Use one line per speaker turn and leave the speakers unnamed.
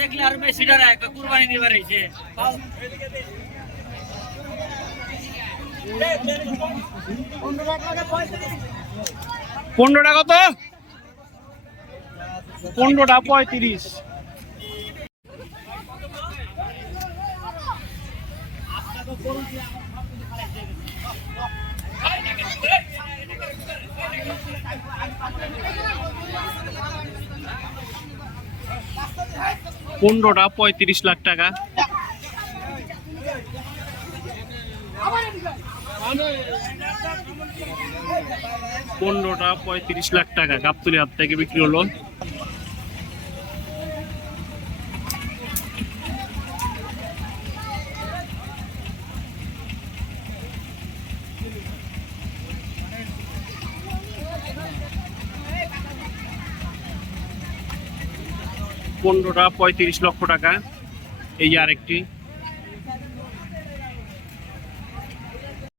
দেখলে আরও বেশি ডরায় কুরবানি দিবার হইছে।
পনেরো টাকা তো পনেরোটা পঁয়ত্রিশ। পনেরোটা পঁয়ত্রিশ লাখ টাকা। পনেরোটা পঁয়ত্রিশ লাখ টাকা গাবতুলি হাত থেকে বিক্রি হলো। পনেরোটা পঁয়ত্রিশ লক্ষ টাকা। এই আরেকটি।